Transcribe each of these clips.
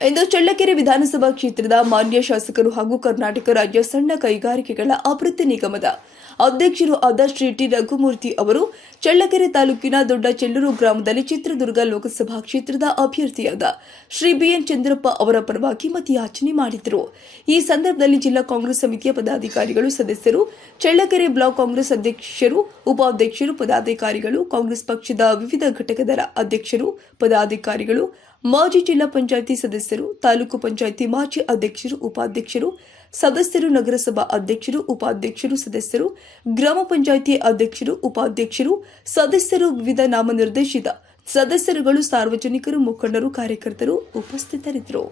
ಇಂದು ಚಳ್ಳಕೆರೆ ವಿಧಾನಸಭಾ ಕ್ಷೇತ್ರದ ಮಾನ್ಯ ಶಾಸಕರು ಹಾಗೂ ಕರ್ನಾಟಕ ರಾಜ್ಯ ಸಣ್ಣ ಕೈಗಾರಿಕೆಗಳ ಅಭಿವೃದ್ಧಿ ನಿಗಮದ ಅಧ್ಯಕ್ಷರು ಆದ ಶ್ರೀ ಟಿ ರಘುಮೂರ್ತಿ ಅವರು ಚಳ್ಳಕೆರೆ ತಾಲೂಕಿನ ದೊಡ್ಡ ಚೆಲ್ಲೂರು ಗ್ರಾಮದಲ್ಲಿ ಚಿತ್ರದುರ್ಗ ಲೋಕಸಭಾ ಕ್ಷೇತ್ರದ ಅಭ್ಯರ್ಥಿಯಾದ ಶ್ರೀ ಬಿಎನ್ ಚಂದ್ರಪ್ಪ ಅವರ ಪರವಾಗಿ ಮತಯಾಚನೆ ಮಾಡಿದರು. ಈ ಸಂದರ್ಭದಲ್ಲಿ ಜಿಲ್ಲಾ ಕಾಂಗ್ರೆಸ್ ಸಮಿತಿಯ ಪದಾಧಿಕಾರಿಗಳು, ಸದಸ್ಯರು, ಚಳ್ಳಕೆರೆ ಬ್ಲಾಕ್ ಕಾಂಗ್ರೆಸ್ ಅಧ್ಯಕ್ಷರು, ಉಪಾಧ್ಯಕ್ಷರು, ಪದಾಧಿಕಾರಿಗಳು, ಕಾಂಗ್ರೆಸ್ ಪಕ್ಷದ ವಿವಿಧ ಘಟಕದ ಅಧ್ಯಕ್ಷರು, ಪದಾಧಿಕಾರಿಗಳು, ಮಾಜಿ ಜಿಲ್ಲಾ ಪಂಚಾಯಿತಿ ಸದಸ್ಯರು, ತಾಲೂಕು ಪಂಚಾಯಿತಿ ಮಾಜಿ ಅಧ್ಯಕ್ಷರು, ಉಪಾಧ್ಯಕ್ಷರು, ಸದಸ್ಯರು, ನಗರಸಭಾ ಅಧ್ಯಕ್ಷರು, ಉಪಾಧ್ಯಕ್ಷರು, ಸದಸ್ಯರು, ಗ್ರಾಮ ಪಂಚಾಯಿತಿ ಅಧ್ಯಕ್ಷರು, ಉಪಾಧ್ಯಕ್ಷರು, ಸದಸ್ಯರು, ವಿವಿಧ ನಾಮನಿರ್ದೇಶಿತ ಸದಸ್ಯರುಗಳು, ಸಾರ್ವಜನಿಕರು, ಮುಖಂಡರು, ಕಾರ್ಯಕರ್ತರು ಉಪಸ್ಥಿತರಿದ್ದರು.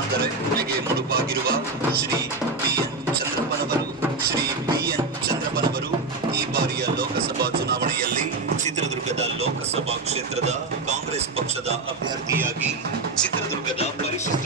ಅಂದರೆ ನಿಮಗೆ ಮುಡುಪಾಗಿರುವ ಶ್ರೀ ಬಿಎನ್ ಚಂದ್ರಪ್ಪನವರು ಈ ಬಾರಿಯ ಲೋಕಸಭಾ ಚುನಾವಣೆಯಲ್ಲಿ ಚಿತ್ರದುರ್ಗದ ಲೋಕಸಭಾ ಕ್ಷೇತ್ರದ ಕಾಂಗ್ರೆಸ್ ಪಕ್ಷದ ಅಭ್ಯರ್ಥಿಯಾಗಿ ಚಿತ್ರದುರ್ಗದ ಪರಿಶಿಷ್ಟ